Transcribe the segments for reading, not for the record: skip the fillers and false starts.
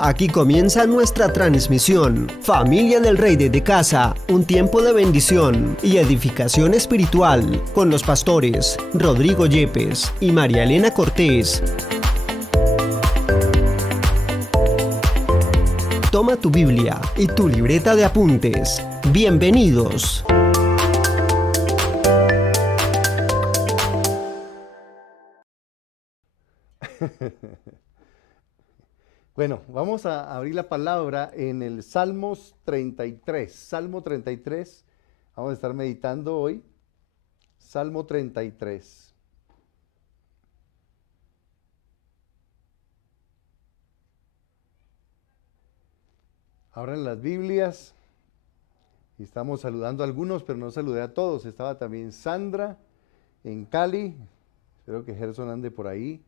Aquí comienza nuestra transmisión. Familia del Rey desde casa, un tiempo de bendición y edificación espiritual con los pastores Rodrigo Yepes y María Elena Cortés. Toma tu Biblia y tu libreta de apuntes. Bienvenidos. Bueno, vamos a abrir la palabra en el Salmos 33. Salmo 33, vamos a estar meditando hoy. Salmo 33. Abran las Biblias. Y estamos saludando a algunos, pero no saludé a todos. Estaba también Sandra en Cali. Espero que Gerson ande por ahí.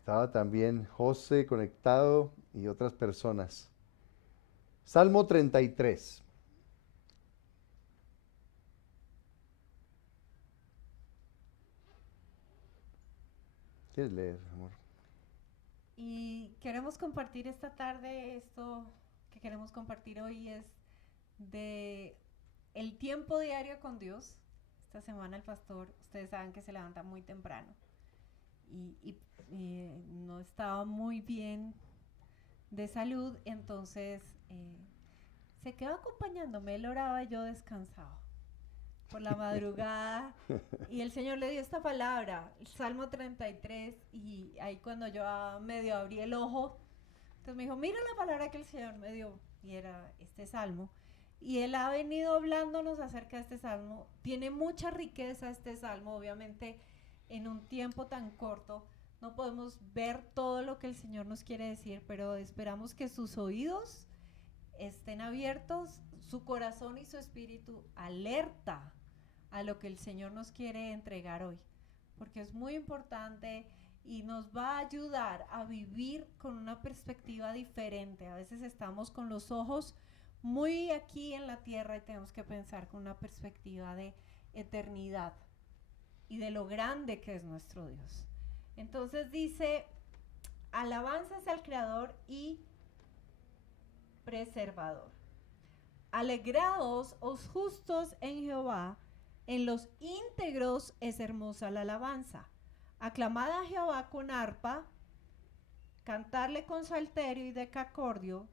Estaba también José conectado y otras personas. Salmo 33. ¿Quieres leer, amor? Y queremos compartir esta tarde, esto que queremos compartir hoy es de el tiempo diario con Dios. Esta semana el pastor, ustedes saben que se levanta muy temprano y no estaba muy bien de salud, entonces se quedó acompañándome, él oraba y yo descansaba por la madrugada y el Señor le dio esta palabra, el Salmo 33, y ahí cuando yo medio abrí el ojo, entonces me dijo, mira la palabra que el Señor me dio, y era este Salmo, y Él ha venido hablándonos acerca de este Salmo. Tiene mucha riqueza este Salmo, obviamente en un tiempo tan corto no podemos ver todo lo que el Señor nos quiere decir, pero esperamos que sus oídos estén abiertos, su corazón y su espíritu alerta a lo que el Señor nos quiere entregar hoy, porque es muy importante y nos va a ayudar a vivir con una perspectiva diferente. A veces estamos con los ojos muy aquí en la tierra y tenemos que pensar con una perspectiva de eternidad y de lo grande que es nuestro Dios. Entonces dice, alabanzas al Creador y preservador. Alegraos, os justos en Jehová, en los íntegros es hermosa la alabanza. Aclamad a Jehová con arpa, cantarle con salterio y decacordio,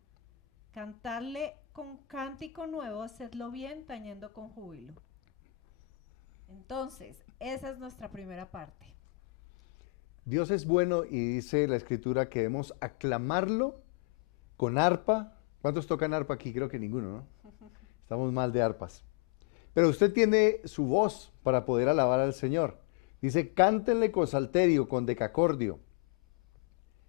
cantarle con cántico nuevo, hacedlo bien, tañendo con júbilo. Entonces, esa es nuestra primera parte. Dios es bueno y dice la Escritura que debemos aclamarlo con arpa. ¿Cuántos tocan arpa aquí? Creo que ninguno, ¿no? Estamos mal de arpas. Pero usted tiene su voz para poder alabar al Señor. Dice, cántenle con salterio, con decacordio.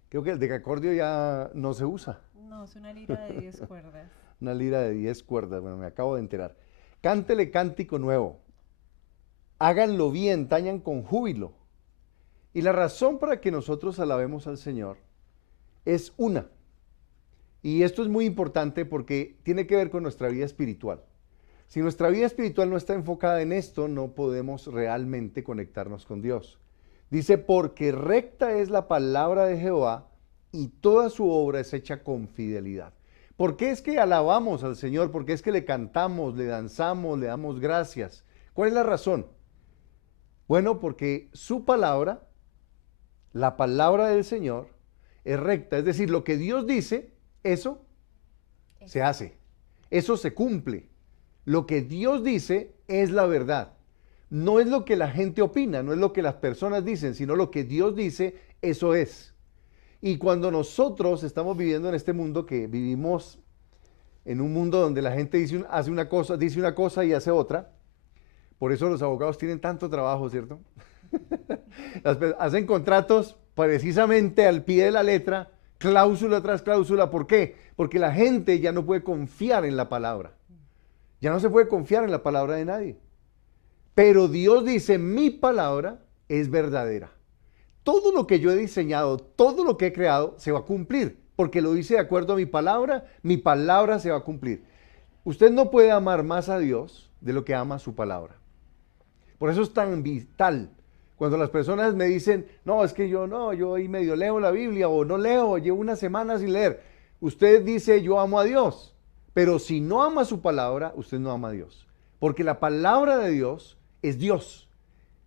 Creo que el decacordio ya no se usa. No, es una lira de 10 cuerdas. Una lira de 10 cuerdas, bueno, me acabo de enterar. Cántele cántico nuevo. Háganlo bien, tañan con júbilo. Y la razón para que nosotros alabemos al Señor es una. Y esto es muy importante porque tiene que ver con nuestra vida espiritual. Si nuestra vida espiritual no está enfocada en esto, no podemos realmente conectarnos con Dios. Dice, porque recta es la palabra de Jehová y toda su obra es hecha con fidelidad. ¿Por qué es que alabamos al Señor? ¿Por qué es que le cantamos, le danzamos, le damos gracias? ¿Cuál es la razón? Bueno, porque su palabra, la palabra del Señor, es recta. Es decir, lo que Dios dice, eso se hace. Eso se cumple. Lo que Dios dice es la verdad. No es lo que la gente opina, no es lo que las personas dicen, sino lo que Dios dice, eso es. Y cuando nosotros estamos viviendo en este mundo, que vivimos en un mundo donde la gente dice una cosa y hace otra, por eso los abogados tienen tanto trabajo, ¿cierto? Hacen contratos precisamente al pie de la letra, cláusula tras cláusula. ¿Por qué? Porque la gente ya no puede confiar en la palabra. Ya no se puede confiar en la palabra de nadie. Pero Dios dice, mi palabra es verdadera. Todo lo que yo he diseñado, todo lo que he creado, se va a cumplir. Porque lo hice de acuerdo a mi palabra se va a cumplir. Usted no puede amar más a Dios de lo que ama su palabra. Por eso es tan vital Cuando las personas me dicen, no, es que yo ahí medio leo la Biblia o no leo, llevo una semana sin leer. Usted dice, yo amo a Dios, pero si no ama su palabra, usted no ama a Dios. Porque la palabra de Dios es Dios.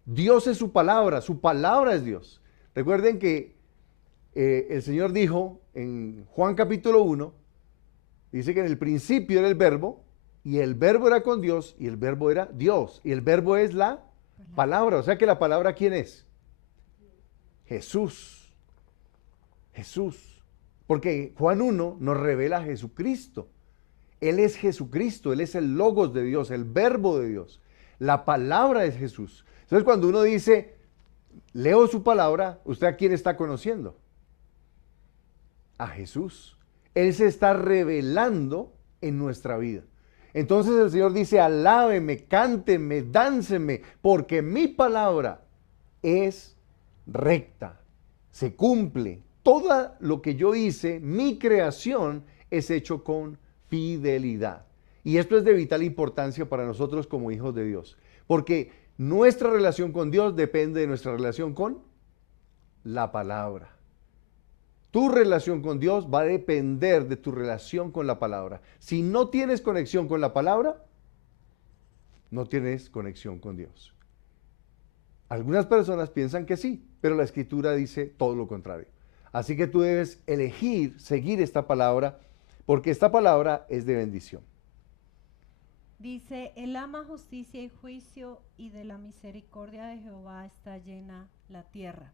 Dios es su palabra es Dios. Recuerden que el Señor dijo en Juan capítulo 1, dice que en el principio era el verbo, y el verbo era con Dios, y el verbo era Dios, y el verbo es la palabra. O sea que la palabra, ¿quién es? Jesús. Jesús. Porque Juan 1 nos revela a Jesucristo. Él es Jesucristo, Él es el logos de Dios, el verbo de Dios. La palabra es Jesús. Entonces cuando uno dice, leo su palabra, ¿usted a quién está conociendo? A Jesús. Él se está revelando en nuestra vida. Entonces el Señor dice, alábeme, cánteme, dánceme, porque mi palabra es recta, se cumple. Todo lo que yo hice, mi creación, es hecho con fidelidad. Y esto es de vital importancia para nosotros como hijos de Dios, porque nuestra relación con Dios depende de nuestra relación con la palabra. Tu relación con Dios va a depender de tu relación con la palabra. Si no tienes conexión con la palabra, no tienes conexión con Dios. Algunas personas piensan que sí, pero la Escritura dice todo lo contrario. Así que tú debes elegir seguir esta palabra, porque esta palabra es de bendición. Dice, Él ama justicia y juicio, y de la misericordia de Jehová está llena la tierra.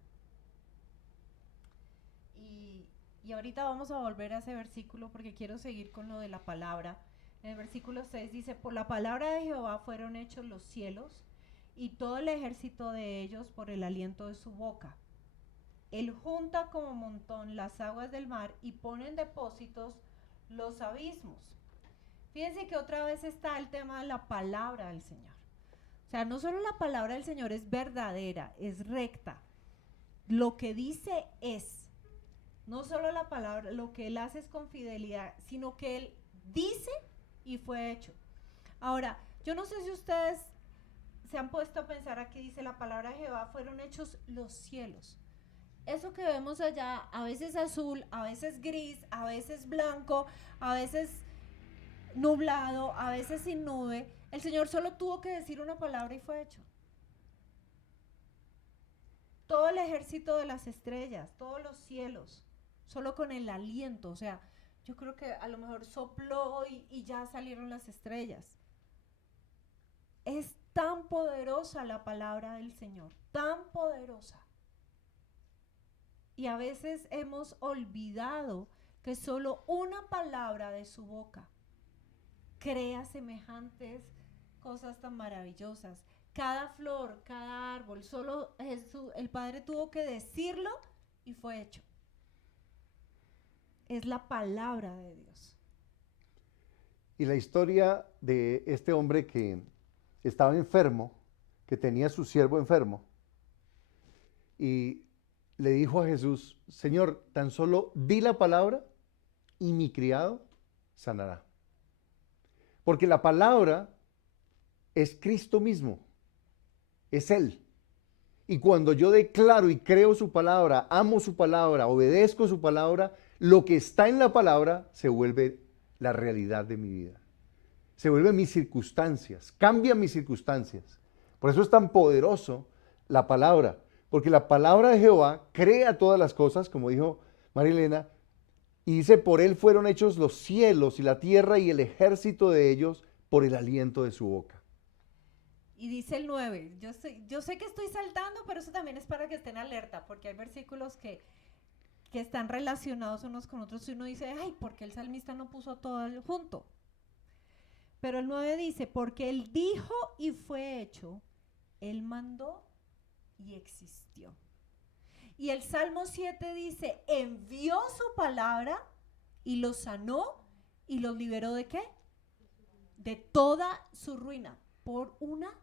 Y ahorita vamos a volver a ese versículo porque quiero seguir con lo de la palabra. En el versículo 6 dice, por la palabra de Jehová fueron hechos los cielos y todo el ejército de ellos por el aliento de su boca. Él junta como montón las aguas del mar y pone en depósitos los abismos. Fíjense que otra vez está el tema de la palabra del Señor. O sea, no solo la palabra del Señor es verdadera, es recta. Lo que dice es. No solo la palabra, lo que Él hace es con fidelidad, sino que Él dice y fue hecho. Ahora, yo no sé si ustedes se han puesto a pensar, aquí dice la palabra de Jehová, fueron hechos los cielos. Eso que vemos allá, a veces azul, a veces gris, a veces blanco, a veces nublado, a veces sin nube, el Señor solo tuvo que decir una palabra y fue hecho. Todo el ejército de las estrellas, todos los cielos, solo con el aliento, o sea, yo creo que a lo mejor sopló y ya salieron las estrellas. Es tan poderosa la palabra del Señor, tan poderosa. Y a veces hemos olvidado que solo una palabra de su boca crea semejantes cosas tan maravillosas. Cada flor, cada árbol, solo Jesús, el Padre tuvo que decirlo y fue hecho. Es la palabra de Dios. Y la historia de este hombre que estaba enfermo, que tenía a su siervo enfermo, y le dijo a Jesús, Señor, tan solo di la palabra y mi criado sanará. Porque la palabra es Cristo mismo, es Él. Y cuando yo declaro y creo su palabra, amo su palabra, obedezco su palabra, lo que está en la palabra se vuelve la realidad de mi vida. Se vuelven mis circunstancias, cambian mis circunstancias. Por eso es tan poderoso la palabra, porque la palabra de Jehová crea todas las cosas, como dijo María Elena, y dice, por él fueron hechos los cielos y la tierra y el ejército de ellos por el aliento de su boca. Y dice el 9, yo sé que estoy saltando, pero eso también es para que estén alerta, porque hay versículos que están relacionados unos con otros y uno dice, ay, ¿por qué el salmista no puso todo junto? Pero el 9 dice, porque él dijo y fue hecho, él mandó y existió. Y el Salmo 7 dice, envió su palabra y los sanó y los liberó ¿de qué? De toda su ruina, por una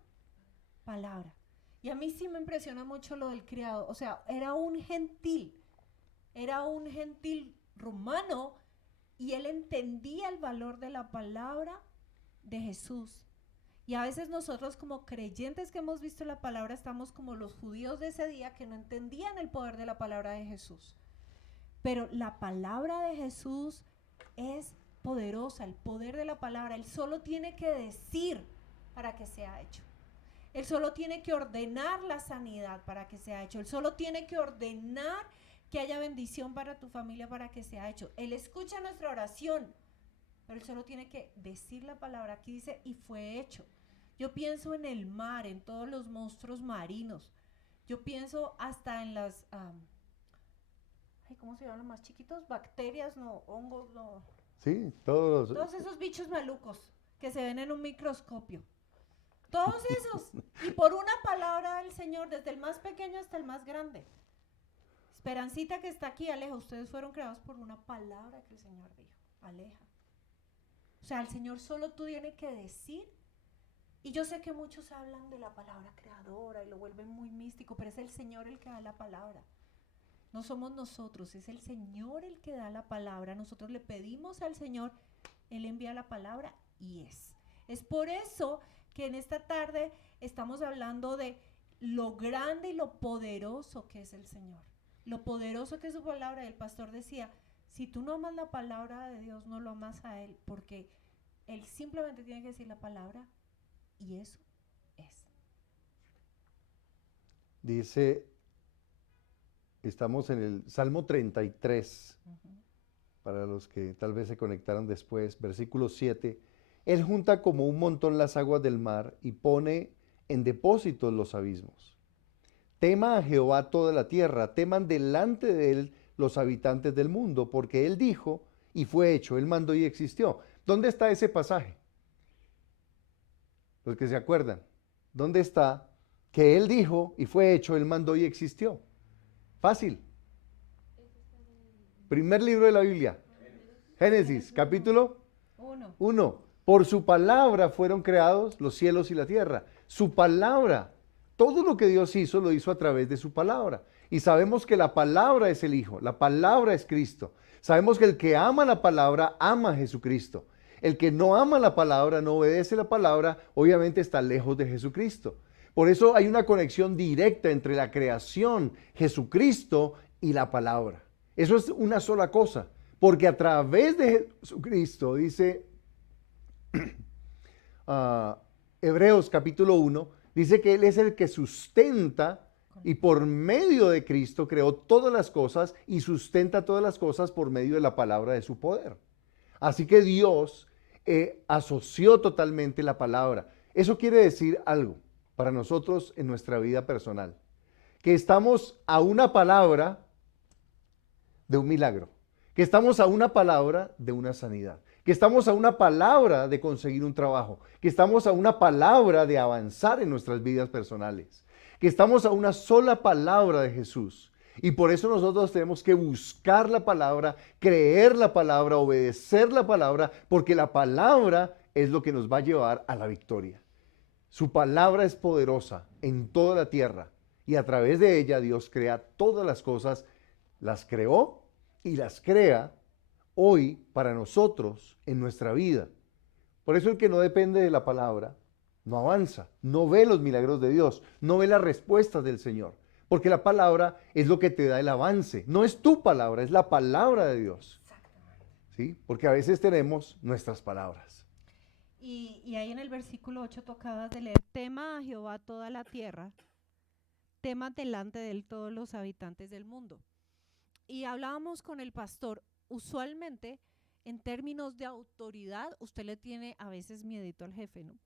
palabra. Y a mí sí me impresiona mucho lo del criado, o sea, era un gentil romano y él entendía el valor de la palabra de Jesús. Y a veces nosotros como creyentes que hemos visto la palabra estamos como los judíos de ese día que no entendían el poder de la palabra de Jesús. Pero la palabra de Jesús es poderosa, el poder de la palabra. Él solo tiene que decir para que sea hecho. Él solo tiene que ordenar la sanidad para que sea hecho. Él solo tiene que ordenar que haya bendición para tu familia para que sea hecho. Él escucha nuestra oración, pero él solo tiene que decir la palabra. Aquí dice, y fue hecho. Yo pienso en el mar, en todos los monstruos marinos. Yo pienso hasta en las, ¿cómo se llaman los más chiquitos? Bacterias, no, hongos, no. Sí, Todos esos bichos malucos que se ven en un microscopio. Todos esos. Y por una palabra del Señor, desde el más pequeño hasta el más grande. Esperancita que está aquí, Aleja, ustedes fueron creados por una palabra que el Señor dijo. Aleja. O sea, el Señor solo tú tienes que decir. Y yo sé que muchos hablan de la palabra creadora y lo vuelven muy místico, pero es el Señor el que da la palabra. No somos nosotros, es el Señor el que da la palabra. Nosotros le pedimos al Señor, Él envía la palabra y es. Es por eso que en esta tarde estamos hablando de lo grande y lo poderoso que es el Señor. Lo poderoso que es su palabra. El pastor decía, si tú no amas la palabra de Dios, no lo amas a Él, porque Él simplemente tiene que decir la palabra y eso es. Dice, estamos en el Salmo 33, para los que tal vez se conectaron después, versículo 7. Él junta como un montón las aguas del mar y pone en depósitos los abismos. Tema a Jehová toda la tierra, teman delante de él los habitantes del mundo, porque él dijo y fue hecho, él mandó y existió. ¿Dónde está ese pasaje? Los que se acuerdan, ¿dónde está? Que él dijo y fue hecho, él mandó y existió. Fácil. Primer libro de la Biblia. Génesis, capítulo 1. Por su palabra fueron creados los cielos y la tierra. Su palabra. Todo lo que Dios hizo, lo hizo a través de su palabra. Y sabemos que la palabra es el Hijo, la palabra es Cristo. Sabemos que el que ama la palabra, ama a Jesucristo. El que no ama la palabra, no obedece la palabra, obviamente está lejos de Jesucristo. Por eso hay una conexión directa entre la creación, Jesucristo y la palabra. Eso es una sola cosa, porque a través de Jesucristo, dice Hebreos capítulo 1, dice que Él es el que sustenta y por medio de Cristo creó todas las cosas y sustenta todas las cosas por medio de la palabra de su poder. Así que Dios asoció totalmente la palabra. Eso quiere decir algo para nosotros en nuestra vida personal, que estamos a una palabra de un milagro, que estamos a una palabra de una sanidad, que estamos a una palabra de conseguir un trabajo, que estamos a una palabra de avanzar en nuestras vidas personales, que estamos a una sola palabra de Jesús. Y por eso nosotros tenemos que buscar la palabra, creer la palabra, obedecer la palabra, porque la palabra es lo que nos va a llevar a la victoria. Su palabra es poderosa en toda la tierra y a través de ella Dios crea todas las cosas, las creó y las crea hoy para nosotros en nuestra vida. Por eso el que no depende de la palabra no avanza, no ve los milagros de Dios, no ve las respuestas del Señor. Porque la palabra es lo que te da el avance. No es tu palabra, es la palabra de Dios. Exactamente. ¿Sí? Porque a veces tenemos nuestras palabras. Y ahí en el versículo 8 tocabas de leer, tema a Jehová toda la tierra, tema delante de él todos los habitantes del mundo. Y hablábamos con el pastor, usualmente en términos de autoridad, usted le tiene a veces miedito al jefe, ¿no?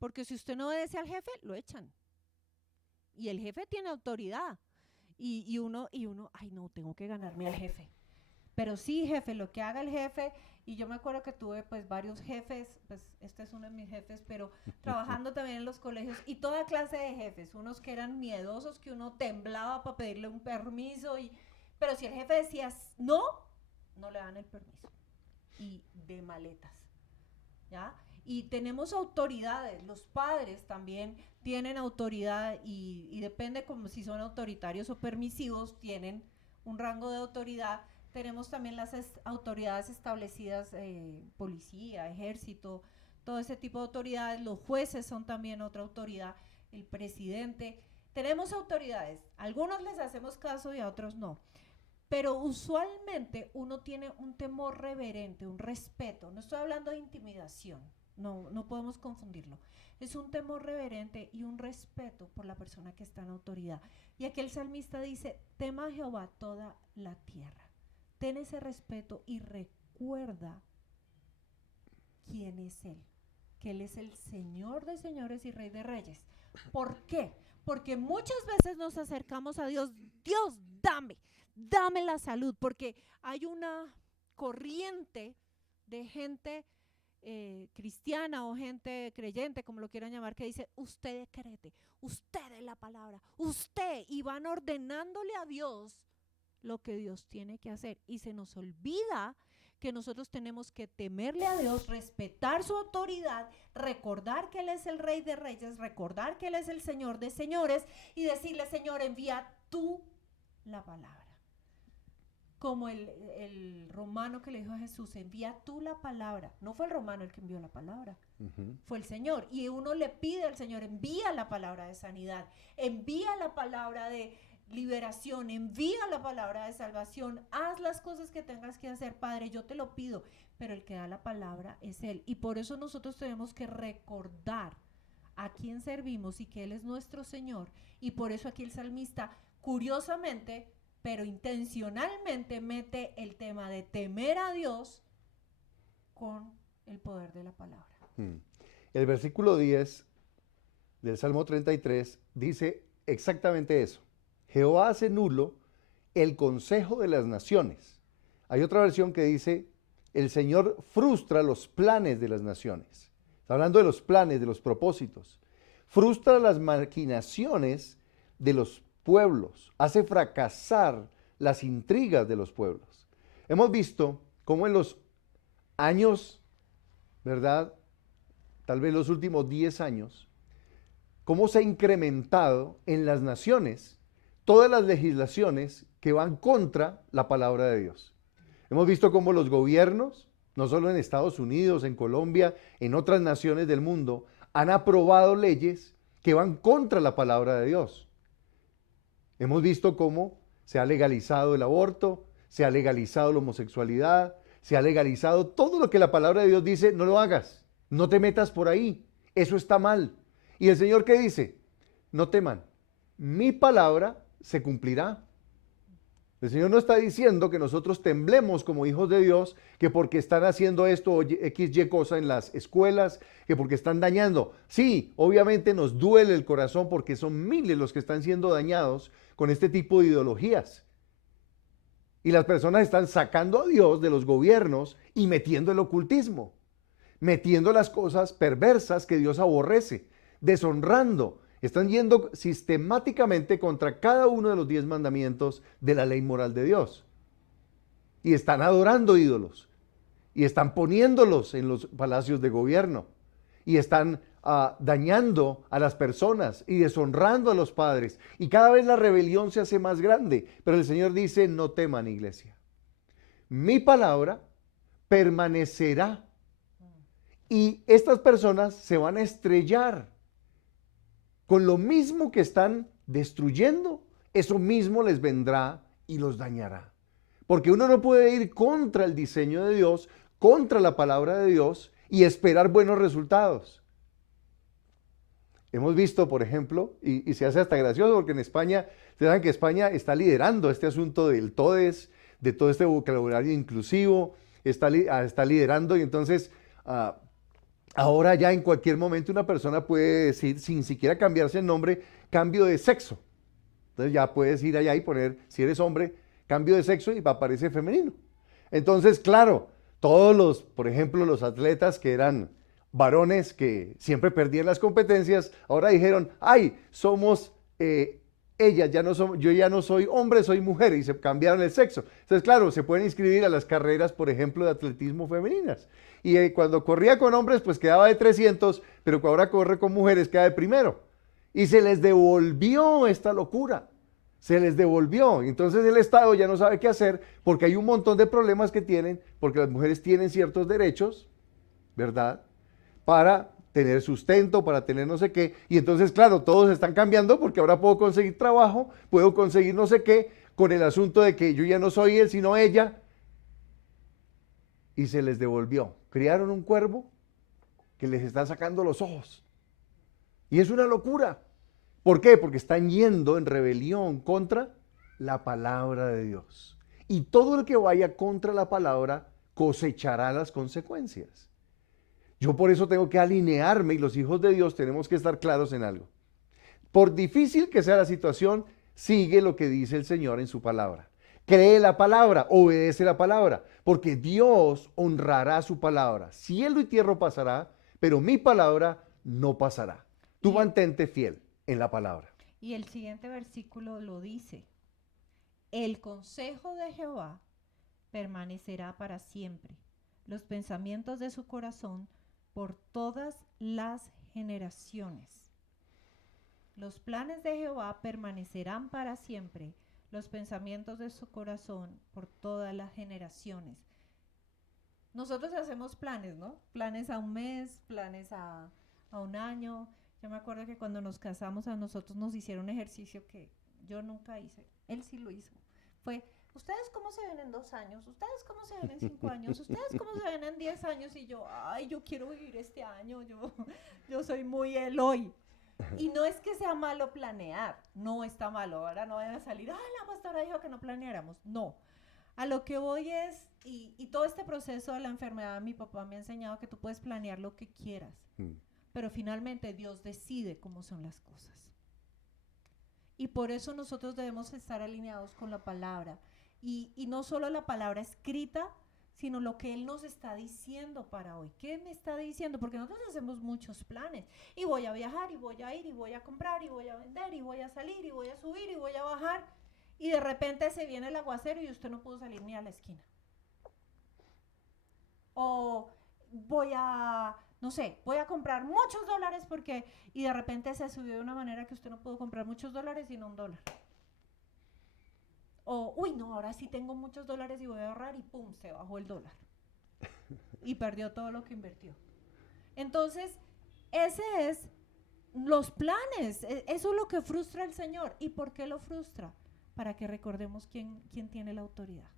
Porque si usted no obedece al jefe, lo echan. Y el jefe tiene autoridad. Y uno, ay no, tengo que ganarme al jefe. Pero sí, jefe, lo que haga el jefe, y yo me acuerdo que tuve pues varios jefes, pues este es uno de mis jefes, pero trabajando también en los colegios, y toda clase de jefes, unos que eran miedosos, que uno temblaba para pedirle un permiso, pero si el jefe decía no, no le dan el permiso. Y de maletas, ¿ya? Y tenemos autoridades, los padres también tienen autoridad y depende como si son autoritarios o permisivos, tienen un rango de autoridad. Tenemos también las autoridades establecidas, policía, ejército, todo ese tipo de autoridades. Los jueces son también otra autoridad, el presidente. Tenemos autoridades, a algunos les hacemos caso y a otros no. Pero usualmente uno tiene un temor reverente, un respeto. No estoy hablando de intimidación, no podemos confundirlo. Es un temor reverente y un respeto por la persona que está en autoridad. Y aquí el salmista dice, tema a Jehová toda la tierra. Ten ese respeto y recuerda quién es Él. Que Él es el Señor de señores y Rey de reyes. ¿Por qué? Porque muchas veces nos acercamos a Dios. Dios, dame la salud, porque hay una corriente de gente cristiana o gente creyente, como lo quieran llamar, que dice, usted decrete, usted es la palabra, usted, y van ordenándole a Dios lo que Dios tiene que hacer, y se nos olvida que nosotros tenemos que temerle a Dios, respetar su autoridad, recordar que Él es el Rey de reyes, recordar que Él es el Señor de señores, y decirle, Señor, envía tú la palabra. Como el romano que le dijo a Jesús, envía tú la palabra. No fue el romano el que envió la palabra, fue el Señor. Y uno le pide al Señor, envía la palabra de sanidad, envía la palabra de liberación, envía la palabra de salvación, haz las cosas que tengas que hacer, Padre, yo te lo pido. Pero el que da la palabra es Él. Y por eso nosotros tenemos que recordar a quién servimos y que Él es nuestro Señor. Y por eso aquí el salmista, curiosamente, pero intencionalmente mete el tema de temer a Dios con el poder de la palabra. El versículo 10 del Salmo 33 dice exactamente eso. Jehová hace nulo el consejo de las naciones. Hay otra versión que dice, el Señor frustra los planes de las naciones. Está hablando de los planes, de los propósitos. Frustra las maquinaciones de los pueblos, hace fracasar las intrigas de los pueblos. Hemos visto cómo en los años, ¿verdad? Tal vez los últimos 10 años, cómo se ha incrementado en las naciones todas las legislaciones que van contra la palabra de Dios. Hemos visto cómo los gobiernos, no solo en Estados Unidos, en Colombia, en otras naciones del mundo, han aprobado leyes que van contra la palabra de Dios. Hemos visto cómo se ha legalizado el aborto, se ha legalizado la homosexualidad, se ha legalizado todo lo que la palabra de Dios dice, no lo hagas, no te metas por ahí, eso está mal. Y el Señor, ¿qué dice? No teman, mi palabra se cumplirá. El Señor no está diciendo que nosotros temblemos como hijos de Dios, que porque están haciendo esto o XY cosa en las escuelas, que porque están dañando. Sí, obviamente nos duele el corazón porque son miles los que están siendo dañados con este tipo de ideologías. Y las personas están sacando a Dios de los gobiernos y metiendo el ocultismo, metiendo las cosas perversas que Dios aborrece, deshonrando. Están yendo sistemáticamente contra cada uno de los 10 mandamientos de la ley moral de Dios. Y están adorando ídolos. Y están poniéndolos en los palacios de gobierno. Y están dañando a las personas y deshonrando a los padres. Y cada vez la rebelión se hace más grande. Pero el Señor dice, no teman, iglesia. Mi palabra permanecerá. Y estas personas se van a estrellar con lo mismo que están destruyendo, eso mismo les vendrá y los dañará. Porque uno no puede ir contra el diseño de Dios, contra la palabra de Dios y esperar buenos resultados. Hemos visto, por ejemplo, y se hace hasta gracioso porque en España, ustedes saben que España está liderando este asunto del TODES, de todo este vocabulario inclusivo, está liderando y entonces ahora ya en cualquier momento una persona puede decir, sin siquiera cambiarse el nombre, cambio de sexo. Entonces ya puedes ir allá y poner, si eres hombre, cambio de sexo y aparece femenino. Entonces, claro, todos los, por ejemplo, los atletas que eran varones que siempre perdían las competencias, ahora dijeron, ay, somos ellas, yo ya no soy hombre, soy mujer, y se cambiaron el sexo. Entonces, claro, se pueden inscribir a las carreras, por ejemplo, de atletismo femeninas. Y cuando corría con hombres, pues quedaba de 300, pero cuando ahora corre con mujeres, queda de primero. Y se les devolvió esta locura. Se les devolvió. Entonces el Estado ya no sabe qué hacer porque hay un montón de problemas que tienen, porque las mujeres tienen ciertos derechos, ¿verdad? para tener sustento, para tener no sé qué. Y entonces, claro, todos están cambiando porque ahora puedo conseguir trabajo, puedo conseguir no sé qué, con el asunto de que yo ya no soy él, sino ella. Y se les devolvió. Criaron un cuervo que les está sacando los ojos. Y es una locura. ¿Por qué? Porque están yendo en rebelión contra la palabra de Dios. Y todo el que vaya contra la palabra cosechará las consecuencias. Yo por eso tengo que alinearme y los hijos de Dios tenemos que estar claros en algo. Por difícil que sea la situación, sigue lo que dice el Señor en su palabra. Cree la palabra, obedece la palabra, porque Dios honrará su palabra. Cielo y tierra pasará, pero mi palabra no pasará. Tú mantente fiel en la palabra. Y el siguiente versículo lo dice: el consejo de Jehová permanecerá para siempre, los pensamientos de su corazón por todas las generaciones. Los planes de Jehová permanecerán para siempre, los pensamientos de su corazón por todas las generaciones. Nosotros hacemos planes, ¿no? Planes a un mes, planes a un año. Yo me acuerdo que cuando nos casamos a nosotros nos hicieron un ejercicio que yo nunca hice. Él sí lo hizo. Fue: ¿ustedes cómo se ven en 2 años? ¿Ustedes cómo se ven en 5 años? ¿Ustedes cómo se ven en 10 años? Y yo, ay, yo quiero vivir este año, yo soy muy Eloy. Y no es que sea malo planear, no está malo. Ahora no vayan a salir, ay, la pastora dijo que no planeáramos. No, a lo que voy es, y todo este proceso de la enfermedad, mi papá me ha enseñado que tú puedes planear lo que quieras, pero finalmente Dios decide cómo son las cosas. Y por eso nosotros debemos estar alineados con la palabra. Y no solo la palabra escrita, sino lo que Él nos está diciendo para hoy. ¿Qué me está diciendo? Porque nosotros hacemos muchos planes. Y voy a viajar, y voy a ir, y voy a comprar, y voy a vender, y voy a salir, y voy a subir, y voy a bajar. Y de repente se viene el aguacero y usted no pudo salir ni a la esquina. O voy a, no sé, voy a comprar muchos dólares porque, y de repente se subió de una manera que usted no pudo comprar muchos dólares sino $1. O, uy, no, ahora sí tengo muchos dólares y voy a ahorrar, y pum, se bajó el dólar. Y perdió todo lo que invirtió. Entonces, ese es los planes. Eso es lo que frustra al Señor. ¿Y por qué lo frustra? Para que recordemos quién tiene la autoridad.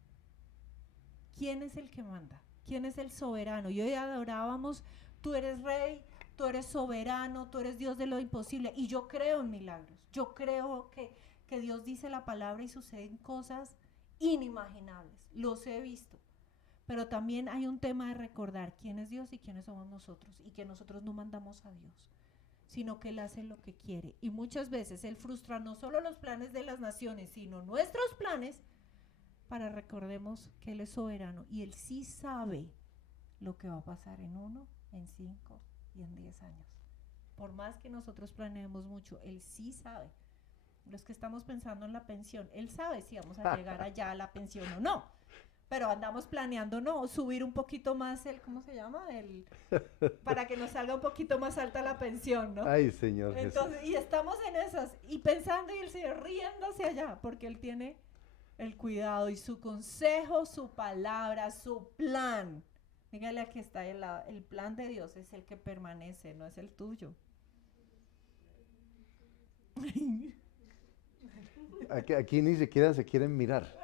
¿Quién es el que manda? ¿Quién es el soberano? Y hoy adorábamos: tú eres rey, tú eres soberano, tú eres Dios de lo imposible. Y yo creo en milagros. Yo creo que Dios dice la palabra y suceden cosas inimaginables. Los he visto. Pero también hay un tema de recordar quién es Dios y quiénes somos nosotros. Y que nosotros no mandamos a Dios, sino que Él hace lo que quiere. Y muchas veces Él frustra no solo los planes de las naciones, sino nuestros planes, para recordemos que Él es soberano. Y Él sí sabe lo que va a pasar en 1, en 5 y en 10 años. Por más que nosotros planeemos mucho, Él sí sabe. Los que estamos pensando en la pensión, Él sabe si vamos a llegar allá a la pensión o no. Pero andamos planeando, no, subir un poquito más ¿cómo se llama? Para que nos salga un poquito más alta la pensión, ¿no? Ay, Señor Entonces, Jesús. y estamos en esas, y pensando, y el Señor riéndose allá, porque Él tiene el cuidado y su consejo, su palabra, su plan. Dígale, aquí está el plan de Dios, es el que permanece, no es el tuyo. Aquí ni siquiera se quieren mirar.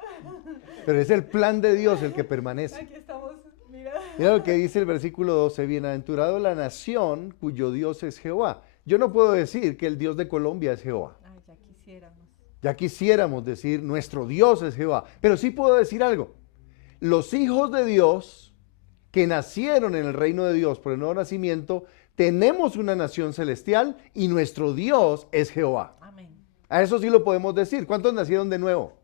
Pero es el plan de Dios el que permanece. Aquí estamos, mira. Mira lo que dice el versículo 12: bienaventurado la nación cuyo Dios es Jehová. Yo no puedo decir que el Dios de Colombia es Jehová. Ay, ya quisiéramos. Ya quisiéramos decir nuestro Dios es Jehová. Pero sí puedo decir algo. Los hijos de Dios que nacieron en el reino de Dios por el nuevo nacimiento, tenemos una nación celestial y nuestro Dios es Jehová. Amén. A eso sí lo podemos decir. ¿Cuántos nacieron de nuevo?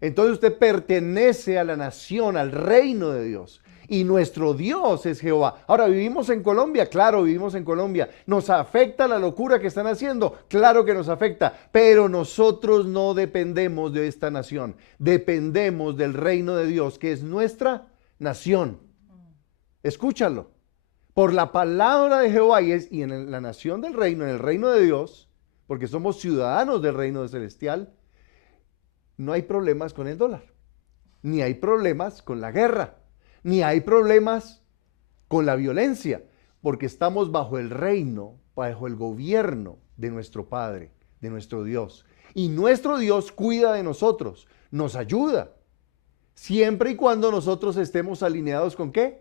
Entonces usted pertenece a la nación, al reino de Dios. Y nuestro Dios es Jehová. Ahora, ¿vivimos en Colombia? Claro, vivimos en Colombia. ¿Nos afecta la locura que están haciendo? Claro que nos afecta. Pero nosotros no dependemos de esta nación. Dependemos del reino de Dios, que es nuestra nación. Escúchalo. Por la palabra de Jehová y en la nación del reino, en el reino de Dios, porque somos ciudadanos del reino celestial, no hay problemas con el dólar, ni hay problemas con la guerra, ni hay problemas con la violencia. porque estamos bajo el reino, bajo el gobierno de nuestro Padre, de nuestro Dios. Y nuestro Dios cuida de nosotros, nos ayuda, siempre y cuando nosotros estemos alineados ¿con qué?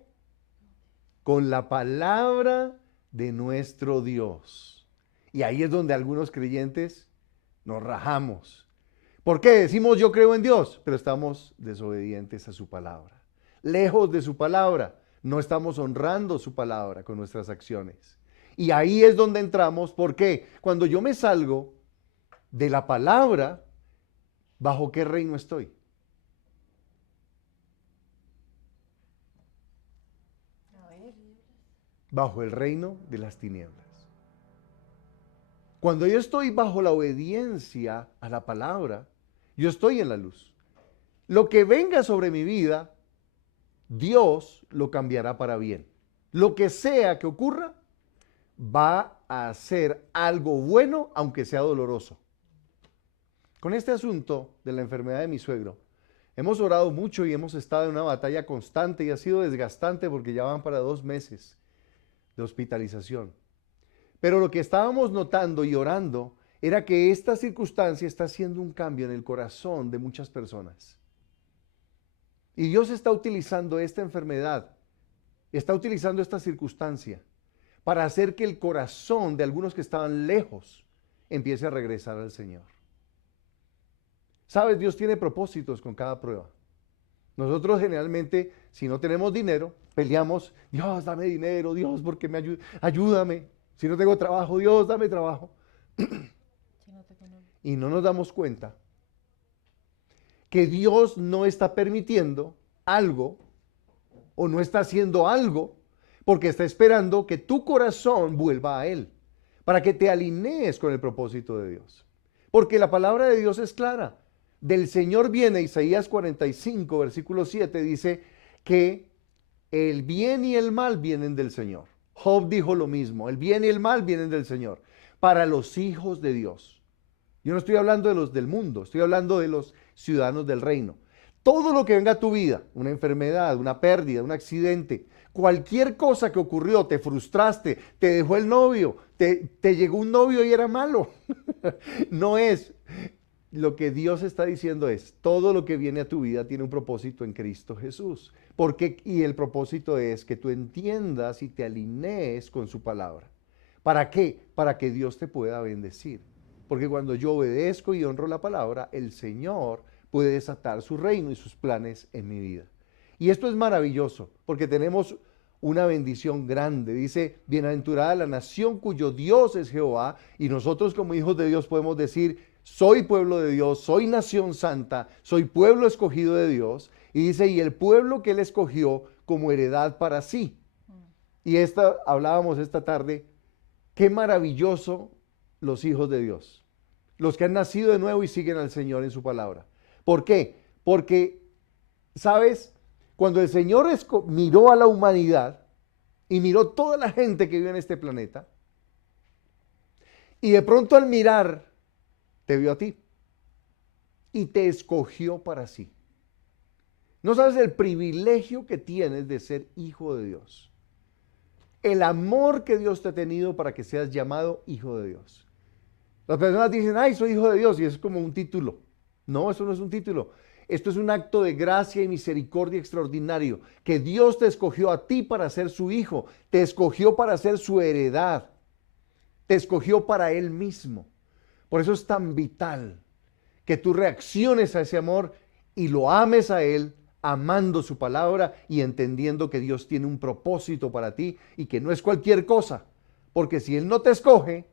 Con la palabra de nuestro Dios. Y ahí es donde algunos creyentes nos rajamos. ¿Por qué? Decimos yo creo en Dios, pero estamos desobedientes a su palabra. Lejos de su palabra, no estamos honrando su palabra con nuestras acciones. Y ahí es donde entramos, ¿por qué? Cuando yo me salgo de la palabra, ¿bajo qué reino estoy? Bajo el reino de las tinieblas. Cuando yo estoy bajo la obediencia a la palabra, yo estoy en la luz. Lo que venga sobre mi vida, Dios lo cambiará para bien. Lo que sea que ocurra, va a ser algo bueno, aunque sea doloroso. Con este asunto de la enfermedad de mi suegro, hemos orado mucho y hemos estado en una batalla constante y ha sido desgastante porque ya van para 2 meses de hospitalización. Pero lo que estábamos notando y orando era que esta circunstancia está haciendo un cambio en el corazón de muchas personas. Y Dios está utilizando esta enfermedad, está utilizando esta circunstancia para hacer que el corazón de algunos que estaban lejos empiece a regresar al Señor. ¿Sabes? Dios tiene propósitos con cada prueba. Nosotros generalmente, si no tenemos dinero, peleamos, Dios, dame dinero, Dios, porque me ayúdame. Si no tengo trabajo, Dios, dame trabajo. Y no nos damos cuenta que Dios no está permitiendo algo o no está haciendo algo porque está esperando que tu corazón vuelva a Él, para que te alinees con el propósito de Dios. Porque la palabra de Dios es clara. Del Señor viene, Isaías 45, versículo 7, dice que el bien y el mal vienen del Señor. Job dijo lo mismo, el bien y el mal vienen del Señor, para los hijos de Dios. Yo no estoy hablando de los del mundo, estoy hablando de los ciudadanos del reino. Todo lo que venga a tu vida, una enfermedad, una pérdida, un accidente, cualquier cosa que ocurrió, te frustraste, te dejó el novio, te llegó un novio y era malo. No es. Lo que Dios está diciendo es, todo lo que viene a tu vida tiene un propósito en Cristo Jesús. Y el propósito es que tú entiendas y te alinees con su palabra. ¿Para qué? Para que Dios te pueda bendecir. Porque cuando yo obedezco y honro la palabra, el Señor puede desatar su reino y sus planes en mi vida. Y esto es maravilloso, porque tenemos una bendición grande. Dice, bienaventurada la nación cuyo Dios es Jehová, y nosotros como hijos de Dios podemos decir, soy pueblo de Dios, soy nación santa, soy pueblo escogido de Dios. Y dice, y el pueblo que Él escogió como heredad para sí. Y hablábamos esta tarde, qué maravilloso los hijos de Dios, los que han nacido de nuevo y siguen al Señor en su palabra. ¿Por qué? Porque, ¿sabes? Cuando el Señor miró a la humanidad y miró toda la gente que vive en este planeta, y de pronto al mirar, te vio a ti y te escogió para sí. No sabes el privilegio que tienes de ser hijo de Dios. El amor que Dios te ha tenido para que seas llamado hijo de Dios. Las personas dicen, ay, soy hijo de Dios, y es como un título. No, eso no es un título. Esto es un acto de gracia y misericordia extraordinario, que Dios te escogió a ti para ser su hijo, te escogió para ser su heredad, te escogió para Él mismo. Por eso es tan vital que tú reacciones a ese amor y lo ames a Él, amando su palabra y entendiendo que Dios tiene un propósito para ti y que no es cualquier cosa. Porque si Él no te escoge,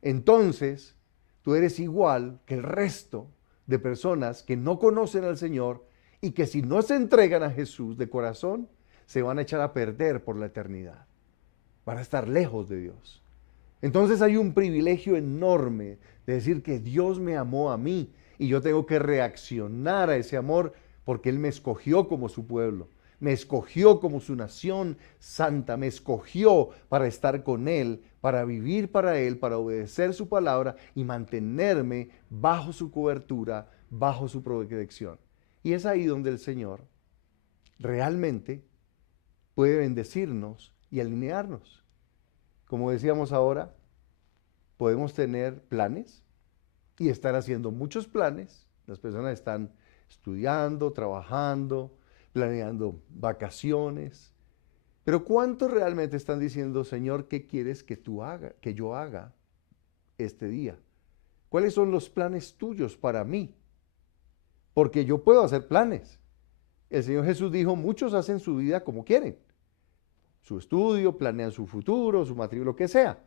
entonces tú eres igual que el resto de personas que no conocen al Señor y que si no se entregan a Jesús de corazón, se van a echar a perder por la eternidad. Van a estar lejos de Dios. Entonces hay un privilegio enorme de decir que Dios me amó a mí y yo tengo que reaccionar a ese amor porque Él me escogió como su pueblo, me escogió como su nación santa, me escogió para estar con Él, para vivir para Él, para obedecer su palabra y mantenerme bajo su cobertura, bajo su protección. Y es ahí donde el Señor realmente puede bendecirnos y alinearnos. Como decíamos ahora, podemos tener planes y estar haciendo muchos planes. Las personas están estudiando, trabajando, planeando vacaciones. Pero ¿cuántos realmente están diciendo, Señor, qué quieres que yo haga este día? ¿Cuáles son los planes tuyos para mí? Porque yo puedo hacer planes. El Señor Jesús dijo, muchos hacen su vida como quieren. Su estudio, planean su futuro, su matrimonio, lo que sea.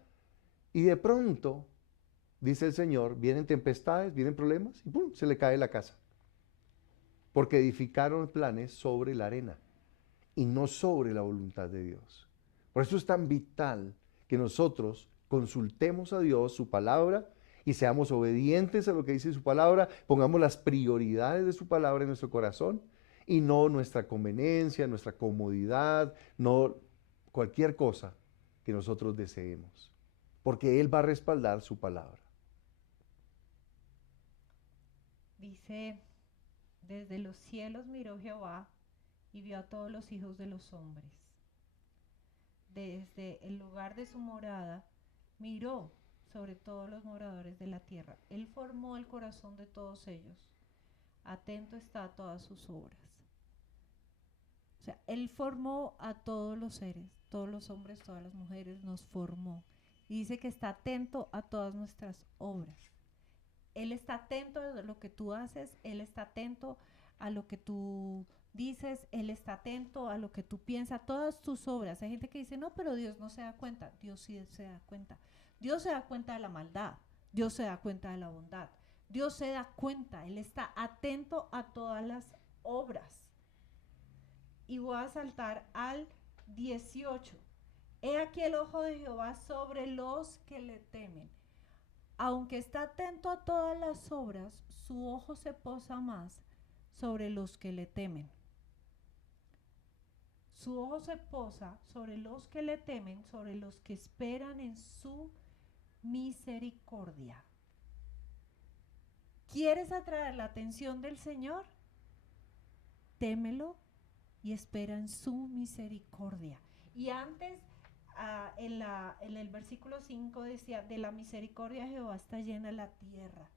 Y de pronto, dice el Señor, vienen tempestades, vienen problemas y ¡pum!, se le cae la casa. Porque edificaron planes sobre la arena y no sobre la voluntad de Dios. Por eso es tan vital que nosotros consultemos a Dios, su palabra, y seamos obedientes a lo que dice su palabra, pongamos las prioridades de su palabra en nuestro corazón y no nuestra conveniencia, nuestra comodidad, no cualquier cosa que nosotros deseemos, porque Él va a respaldar su palabra. Dice, desde los cielos miró Jehová y vio a todos los hijos de los hombres. Desde el lugar de su morada miró sobre todos los moradores de la tierra. Él formó el corazón de todos ellos. Atento está a todas sus obras. O sea, Él formó a todos los seres, todos los hombres, todas las mujeres, nos formó. Y dice que está atento a todas nuestras obras. Él está atento a lo que tú haces, Él está atento a lo que tú dices, Él está atento a lo que tú piensas, todas tus obras. Hay gente que dice, no, pero Dios no se da cuenta. Dios sí se da cuenta. Dios se da cuenta de la maldad, Dios se da cuenta de la bondad, Dios se da cuenta, Él está atento a todas las obras. Y voy a saltar al 18. He aquí el ojo de Jehová sobre los que le temen. Aunque está atento a todas las obras, su ojo se posa más sobre los que le temen. Su ojo se posa sobre los que le temen, sobre los que esperan en su misericordia. ¿Quieres atraer la atención del Señor? Témelo y espera en su misericordia. Y antes, en el versículo 5 decía, de la misericordia de Jehová está llena la tierra.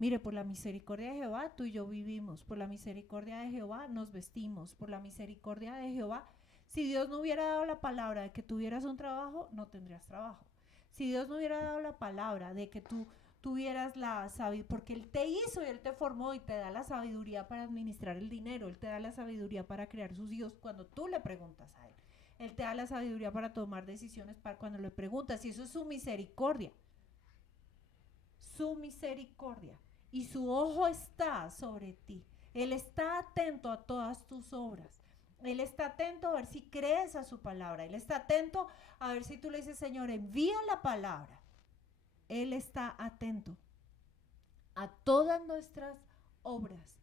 Mire, por la misericordia de Jehová tú y yo vivimos, por la misericordia de Jehová nos vestimos, por la misericordia de Jehová. Si Dios no hubiera dado la palabra de que tuvieras un trabajo, no tendrías trabajo. Si Dios no hubiera dado la palabra de que tú tuvieras la sabiduría, porque Él te hizo y Él te formó y te da la sabiduría para administrar el dinero, Él te da la sabiduría para crear sus hijos cuando tú le preguntas a Él. Él te da la sabiduría para tomar decisiones para cuando le preguntas, y eso es su misericordia. Su misericordia. Y su ojo está sobre ti. Él está atento a todas tus obras. Él está atento a ver si crees a su palabra. Él está atento a ver si tú le dices, Señor, envía la palabra. Él está atento a todas nuestras obras.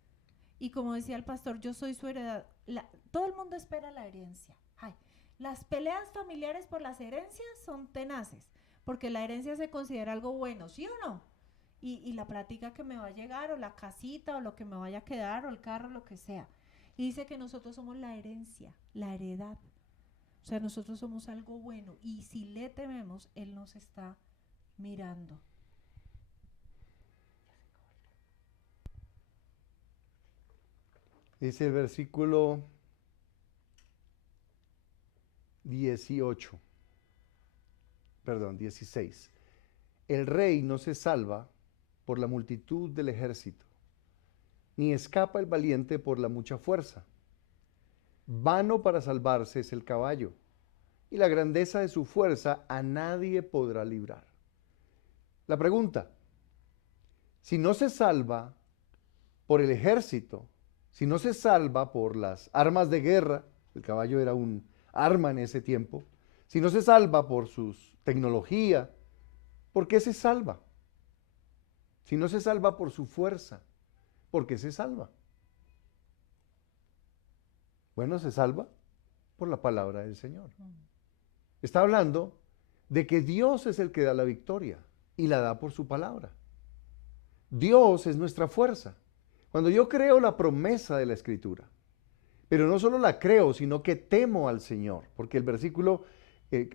Y como decía el pastor, yo soy su heredad. Todo el mundo espera la herencia. Ay, las peleas familiares por las herencias son tenaces, porque la herencia se considera algo bueno, ¿sí o no? Y la plática que me va a llegar, o la casita, o lo que me vaya a quedar, o el carro, lo que sea. Y dice que nosotros somos la herencia, la heredad. O sea, nosotros somos algo bueno. Y si le tememos, Él nos está mirando. Dice el versículo 16. El rey no se salva por la multitud del ejército, ni escapa el valiente por la mucha fuerza. Vano para salvarse es el caballo, y la grandeza de su fuerza a nadie podrá librar. La pregunta, si no se salva por el ejército, si no se salva por las armas de guerra, el caballo era un arma en ese tiempo, si no se salva por su tecnología, ¿por qué se salva? Si no se salva por su fuerza, ¿por qué se salva? Bueno, se salva por la palabra del Señor. Está hablando de que Dios es el que da la victoria y la da por su palabra. Dios es nuestra fuerza. Cuando yo creo la promesa de la Escritura, pero no solo la creo, sino que temo al Señor, porque el versículo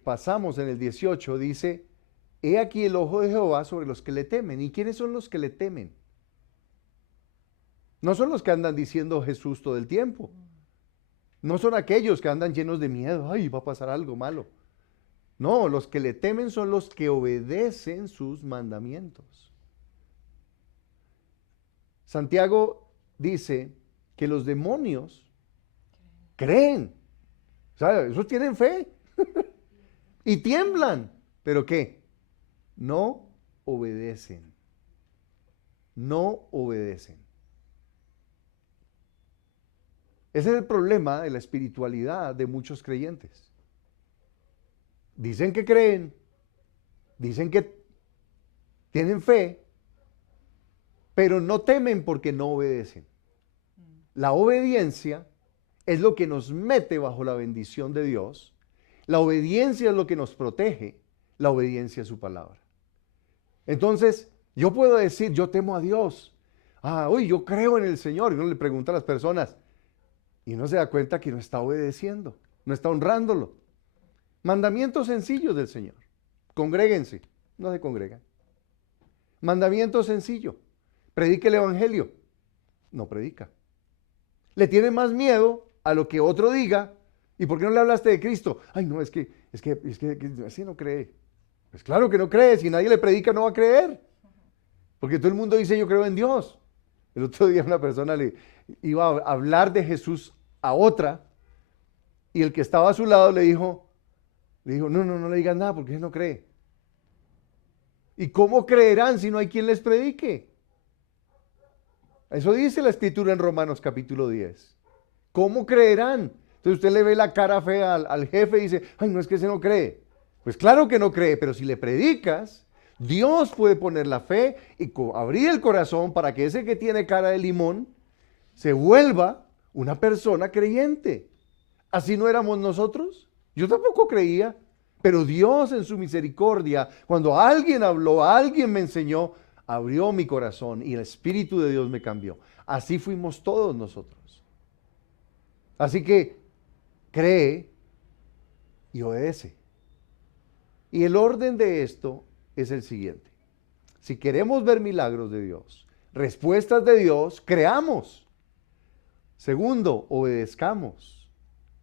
pasamos en el 18, dice, he aquí el ojo de Jehová sobre los que le temen. ¿Y quiénes son los que le temen? No son los que andan diciendo Jesús todo el tiempo. No son aquellos que andan llenos de miedo. Ay, va a pasar algo malo. No, los que le temen son los que obedecen sus mandamientos. Santiago dice que los demonios creen. O sea, esos tienen fe. Y tiemblan. ¿Pero qué? No obedecen. No obedecen. Ese es el problema de la espiritualidad de muchos creyentes. Dicen que creen, dicen que tienen fe, pero no temen porque no obedecen. La obediencia es lo que nos mete bajo la bendición de Dios. La obediencia es lo que nos protege. La obediencia es su palabra. Entonces, yo puedo decir, yo temo a Dios. Uy, yo creo en el Señor. Y uno le pregunta a las personas, y uno se da cuenta que no está obedeciendo, no está honrándolo. Mandamientos sencillos del Señor. Congréguense. No se congregan. Mandamiento sencillo. Predique el evangelio. No predica. Le tiene más miedo a lo que otro diga. ¿Y por qué no le hablaste de Cristo? Ay, no, es que así no cree. Pues claro que no cree. Si nadie le predica, no va a creer. Porque todo el mundo dice, yo creo en Dios. El otro día una persona le iba a hablar de Jesús a otra, y el que estaba a su lado le dijo, no le digas nada porque él no cree. ¿Y cómo creerán si no hay quien les predique? Eso dice la Escritura en Romanos capítulo 10. ¿Cómo creerán? Entonces usted le ve la cara fea al jefe y dice, ay, no, es que ese no cree. Pues claro que no cree, pero si le predicas, Dios puede poner la fe y abrir el corazón para que ese que tiene cara de limón se vuelva una persona creyente. ¿Así no éramos nosotros? Yo tampoco creía, pero Dios en su misericordia, cuando alguien habló, alguien me enseñó, abrió mi corazón y el Espíritu de Dios me cambió. Así fuimos todos nosotros. Así que cree y obedece. Y el orden de esto es el siguiente. Si queremos ver milagros de Dios, respuestas de Dios, creamos. Segundo, obedezcamos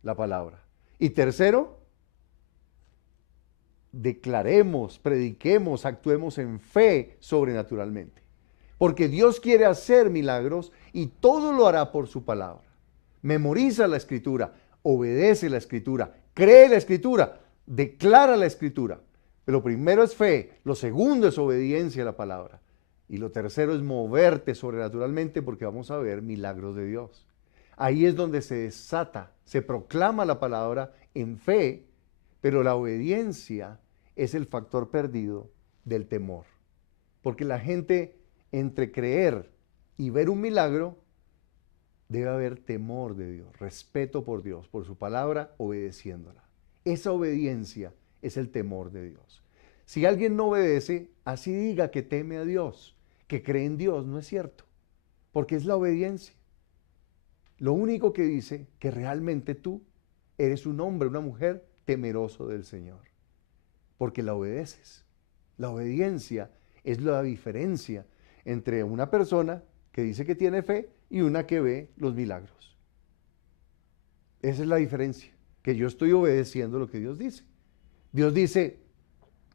la palabra. Y tercero, declaremos, prediquemos, actuemos en fe sobrenaturalmente. Porque Dios quiere hacer milagros y todo lo hará por su palabra. Memoriza la Escritura, obedece la Escritura, cree la Escritura, declara la Escritura. Lo primero es fe, lo segundo es obediencia a la palabra. Y lo tercero es moverte sobrenaturalmente porque vamos a ver milagros de Dios. Ahí es donde se desata, se proclama la palabra en fe, pero la obediencia es el factor perdido del temor. Porque la gente, entre creer y ver un milagro, debe haber temor de Dios, respeto por Dios, por su palabra, obedeciéndola. Esa obediencia es el temor de Dios. Si alguien no obedece, así diga que teme a Dios, que cree en Dios, no es cierto, porque es la obediencia. Lo único que dice que realmente tú eres un hombre, una mujer temeroso del Señor, porque la obedeces. La obediencia es la diferencia entre una persona que dice que tiene fe y una que ve los milagros. Esa es la diferencia, que yo estoy obedeciendo lo que Dios dice. Dios dice,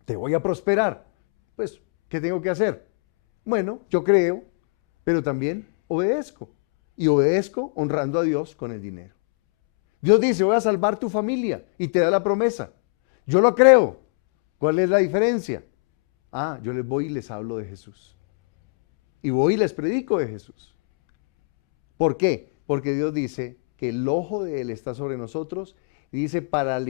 te voy a prosperar. Pues, ¿qué tengo que hacer? Bueno, yo creo, pero también obedezco. Y obedezco honrando a Dios con el dinero. Dios dice, voy a salvar tu familia y te da la promesa. Yo lo creo. ¿Cuál es la diferencia? Yo les voy y les hablo de Jesús. Y voy y les predico de Jesús. ¿Por qué? Porque Dios dice que el ojo de Él está sobre nosotros y dice para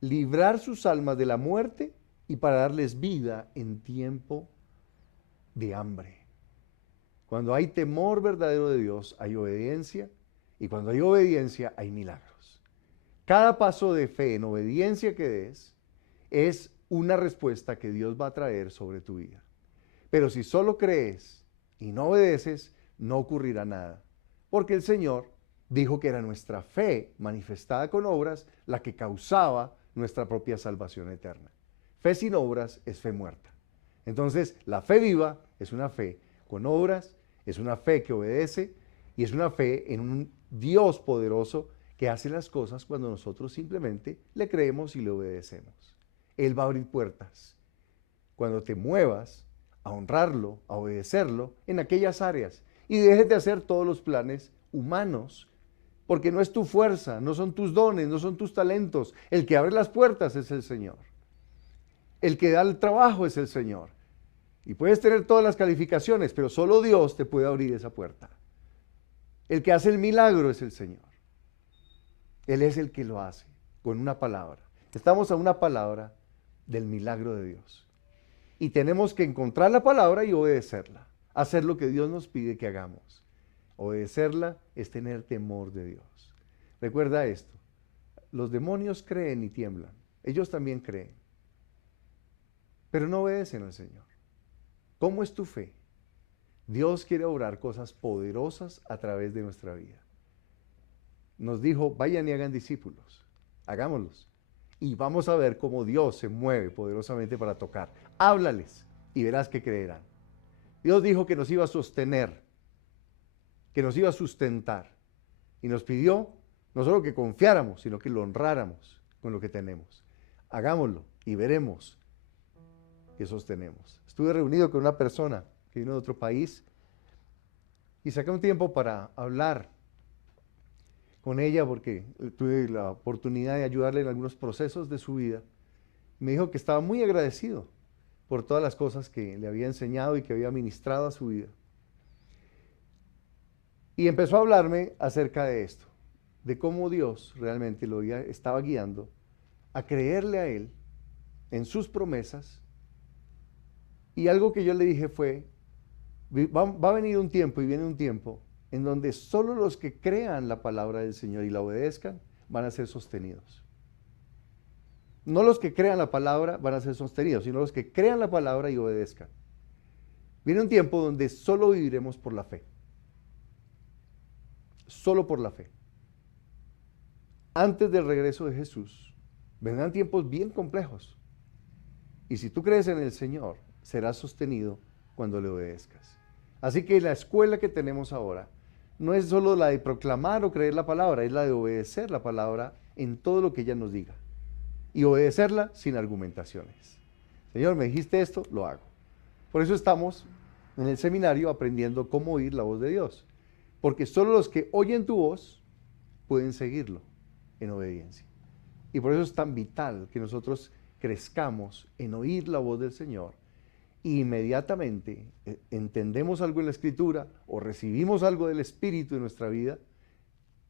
librar sus almas de la muerte y para darles vida en tiempo de hambre. Cuando hay temor verdadero de Dios, hay obediencia, y cuando hay obediencia, hay milagros. Cada paso de fe en obediencia que des es una respuesta que Dios va a traer sobre tu vida. Pero si solo crees y no obedeces, no ocurrirá nada, porque el Señor dijo que era nuestra fe manifestada con obras la que causaba nuestra propia salvación eterna. Fe sin obras es fe muerta. Entonces, la fe viva es una fe con obras, es una fe que obedece y es una fe en un Dios poderoso que hace las cosas cuando nosotros simplemente le creemos y le obedecemos. Él va a abrir puertas. Cuando te muevas a honrarlo, a obedecerlo en aquellas áreas y dejes de hacer todos los planes humanos, porque no es tu fuerza, no son tus dones, no son tus talentos. El que abre las puertas es el Señor. El que da el trabajo es el Señor. Y puedes tener todas las calificaciones, pero solo Dios te puede abrir esa puerta. El que hace el milagro es el Señor. Él es el que lo hace con una palabra. Estamos a una palabra del milagro de Dios. Y tenemos que encontrar la palabra y obedecerla. Hacer lo que Dios nos pide que hagamos. Obedecerla es tener temor de Dios. Recuerda esto. Los demonios creen y tiemblan. Ellos también creen. Pero no obedecen al Señor. ¿Cómo es tu fe? Dios quiere obrar cosas poderosas a través de nuestra vida. Nos dijo, vayan y hagan discípulos. Hagámoslos. Y vamos a ver cómo Dios se mueve poderosamente para tocar. Háblales y verás que creerán. Dios dijo que nos iba a sostener, que nos iba a sustentar. Y nos pidió no solo que confiáramos, sino que lo honráramos con lo que tenemos. Hagámoslo y veremos que sostenemos. Estuve reunido con una persona que vino de otro país y saqué un tiempo para hablar con ella porque tuve la oportunidad de ayudarle en algunos procesos de su vida. Me dijo que estaba muy agradecido por todas las cosas que le había enseñado y que había ministrado a su vida. Y empezó a hablarme acerca de esto, de cómo Dios realmente lo estaba guiando a creerle a Él en sus promesas. Y algo que yo le dije fue, va a venir un tiempo y viene un tiempo en donde solo los que crean la palabra del Señor y la obedezcan van a ser sostenidos. No los que crean la palabra van a ser sostenidos, sino los que crean la palabra y obedezcan. Viene un tiempo donde solo viviremos por la fe. Solo por la fe. Antes del regreso de Jesús, vendrán tiempos bien complejos. Y si tú crees en el Señor, serás sostenido cuando le obedezcas. Así que la escuela que tenemos ahora no es solo la de proclamar o creer la palabra, es la de obedecer la palabra en todo lo que ella nos diga. Y obedecerla sin argumentaciones. Señor, me dijiste esto, lo hago. Por eso estamos en el seminario aprendiendo cómo oír la voz de Dios. Porque solo los que oyen tu voz pueden seguirlo en obediencia. Y por eso es tan vital que nosotros crezcamos en oír la voz del Señor. Y inmediatamente entendemos algo en la Escritura o recibimos algo del Espíritu en nuestra vida,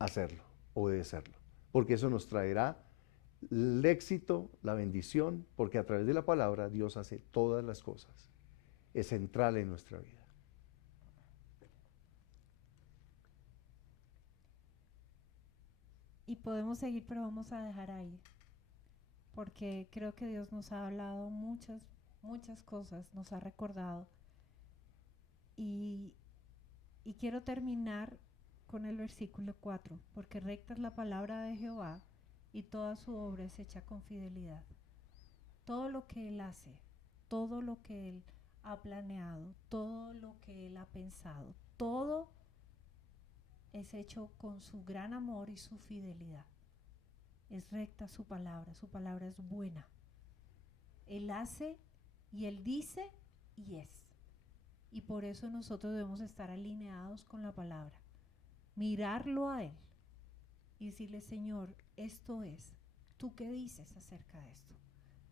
hacerlo, obedecerlo. Porque eso nos traerá el éxito, la bendición, porque a través de la palabra Dios hace todas las cosas. Es central en nuestra vida. Y podemos seguir, pero vamos a dejar ahí, porque creo que Dios nos ha hablado muchas cosas, nos ha recordado. Y quiero terminar con el versículo 4, porque recta es la palabra de Jehová y toda su obra es hecha con fidelidad. Todo lo que Él hace, todo lo que Él ha planeado, todo lo que Él ha pensado, todo es hecho con su gran amor y su fidelidad. Es recta su palabra es buena. Él hace y Él dice y es. Y por eso nosotros debemos estar alineados con la palabra, mirarlo a Él y decirle, Señor, esto es, ¿tú qué dices acerca de esto?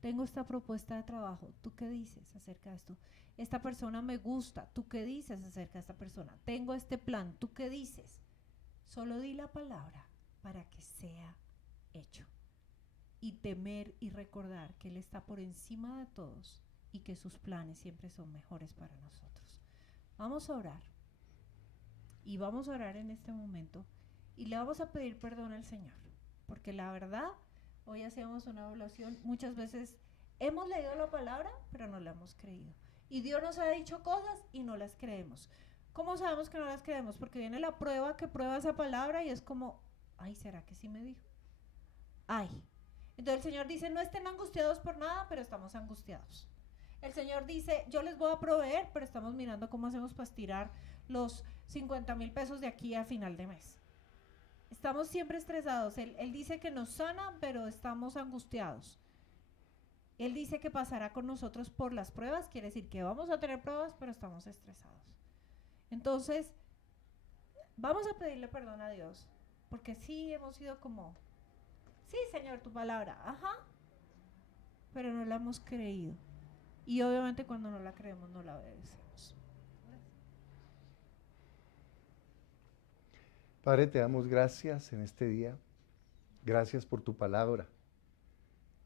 Tengo esta propuesta de trabajo, ¿tú qué dices acerca de esto? Esta persona me gusta, ¿tú qué dices acerca de esta persona? Tengo este plan, ¿tú qué dices? Solo di la palabra para que sea hecho. Y temer y recordar que Él está por encima de todos y que sus planes siempre son mejores para nosotros. Vamos a orar. Y vamos a orar en este momento y le vamos a pedir perdón al Señor. Porque la verdad, hoy hacíamos una evaluación, muchas veces hemos leído la palabra, pero no la hemos creído. Y Dios nos ha dicho cosas y no las creemos. ¿Cómo sabemos que no las creemos? Porque viene la prueba que prueba esa palabra y es como, ay, ¿será que sí me dijo? Ay, Entonces el Señor dice, no estén angustiados por nada, pero estamos angustiados. El Señor dice, yo les voy a proveer, pero estamos mirando cómo hacemos para estirar los 50,000 pesos de aquí a final de mes. Estamos siempre estresados. Él dice que nos sana, pero estamos angustiados. Él dice que pasará con nosotros por las pruebas, quiere decir que vamos a tener pruebas, pero estamos estresados. Entonces, vamos a pedirle perdón a Dios, porque sí hemos sido como, sí, Señor, tu palabra, ajá, pero no la hemos creído. Y obviamente cuando no la creemos, no la obedecemos. Padre, te damos gracias en este día. Gracias por tu palabra.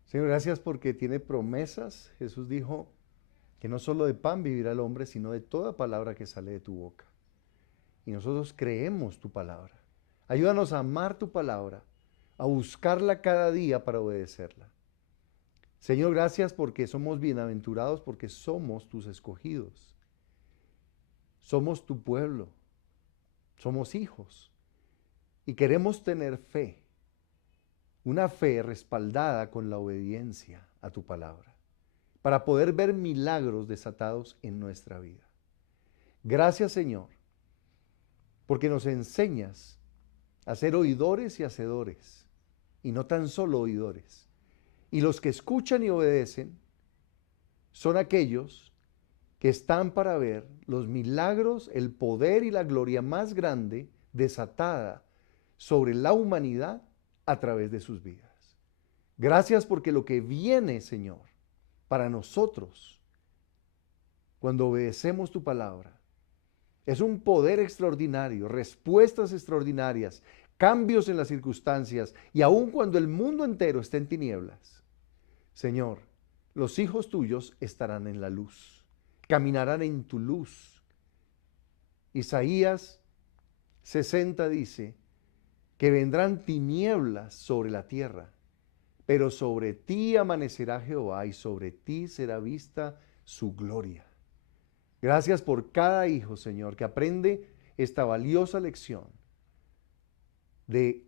Señor, gracias porque tiene promesas. Jesús dijo que no solo de pan vivirá el hombre, sino de toda palabra que sale de tu boca. Y nosotros creemos tu palabra. Ayúdanos a amar tu palabra, a buscarla cada día para obedecerla. Señor, gracias porque somos bienaventurados, porque somos tus escogidos. Somos tu pueblo. Somos hijos. Y queremos tener fe. Una fe respaldada con la obediencia a tu palabra, para poder ver milagros desatados en nuestra vida. Gracias, Señor, porque nos enseñas a ser oidores y hacedores, y no tan solo oidores. Y los que escuchan y obedecen son aquellos que están para ver los milagros, el poder y la gloria más grande desatada sobre la humanidad a través de sus vidas. Gracias porque lo que viene, Señor, para nosotros, cuando obedecemos tu palabra, es un poder extraordinario, respuestas extraordinarias, cambios en las circunstancias, y aun cuando el mundo entero esté en tinieblas, Señor, los hijos tuyos estarán en la luz, caminarán en tu luz. Isaías 60 dice que vendrán tinieblas sobre la tierra, pero sobre ti amanecerá Jehová y sobre ti será vista su gloria. Gracias por cada hijo, Señor, que aprende esta valiosa lección de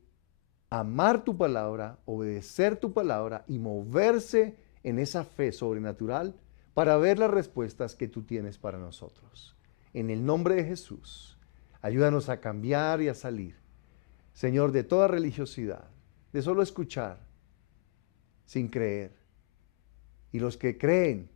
amar tu palabra, obedecer tu palabra y moverse en esa fe sobrenatural para ver las respuestas que tú tienes para nosotros. En el nombre de Jesús, ayúdanos a cambiar y a salir, Señor, de toda religiosidad, de solo escuchar sin creer. Y los que creen,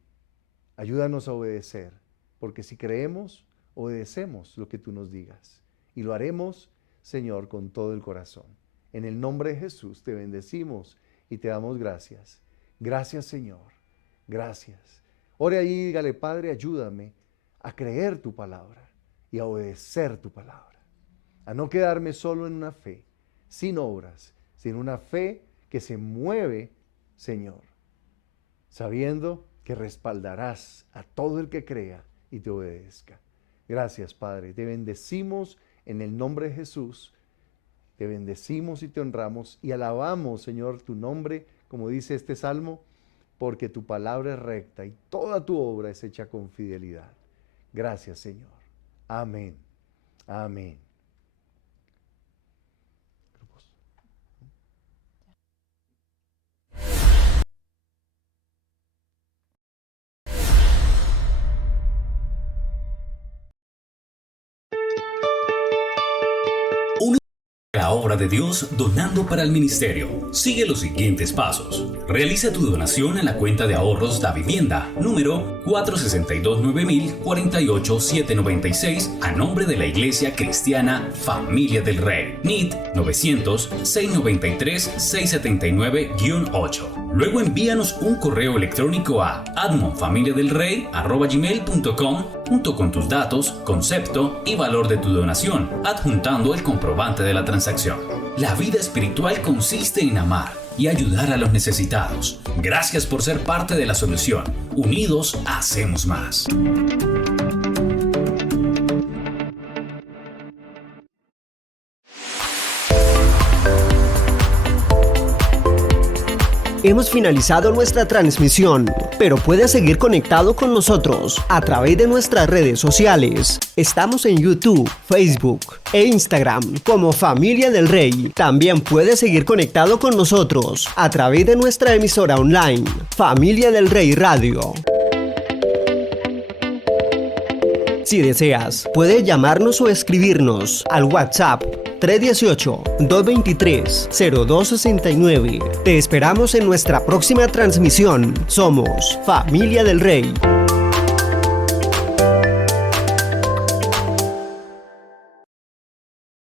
ayúdanos a obedecer, porque si creemos, obedecemos lo que tú nos digas. Y lo haremos, Señor, con todo el corazón. En el nombre de Jesús te bendecimos y te damos gracias. Gracias, Señor. Gracias. Ore ahí y dígale, Padre, ayúdame a creer tu palabra y a obedecer tu palabra. A no quedarme solo en una fe, sin obras, sino una fe que se mueve, Señor, sabiendo que respaldarás a todo el que crea y te obedezca. Gracias, Padre. Te bendecimos en el nombre de Jesús. Te bendecimos y te honramos y alabamos, Señor, tu nombre, como dice este salmo, porque tu palabra es recta y toda tu obra es hecha con fidelidad. Gracias, Señor. Amén. Amén. La obra de Dios donando para el ministerio. Sigue los siguientes pasos. Realiza tu donación en la cuenta de ahorros Da Vivienda, número 462-9000-48796, a nombre de la Iglesia Cristiana Familia del Rey. NIT 900-693-679-8. Luego envíanos un correo electrónico a admonfamiliadelrey@gmail.com junto con tus datos, concepto y valor de tu donación, adjuntando el comprobante de la transacción. La vida espiritual consiste en amar y ayudar a los necesitados. Gracias por ser parte de la solución. Unidos hacemos más. hemos finalizado nuestra transmisión, pero puedes seguir conectado con nosotros a través de nuestras redes sociales. Estamos en YouTube, Facebook e Instagram como Familia del Rey. También puedes seguir conectado con nosotros a través de nuestra emisora online, Familia del Rey Radio. Si deseas, puedes llamarnos o escribirnos al WhatsApp 318-223-0269. Te esperamos en nuestra próxima transmisión. Somos Familia del Rey.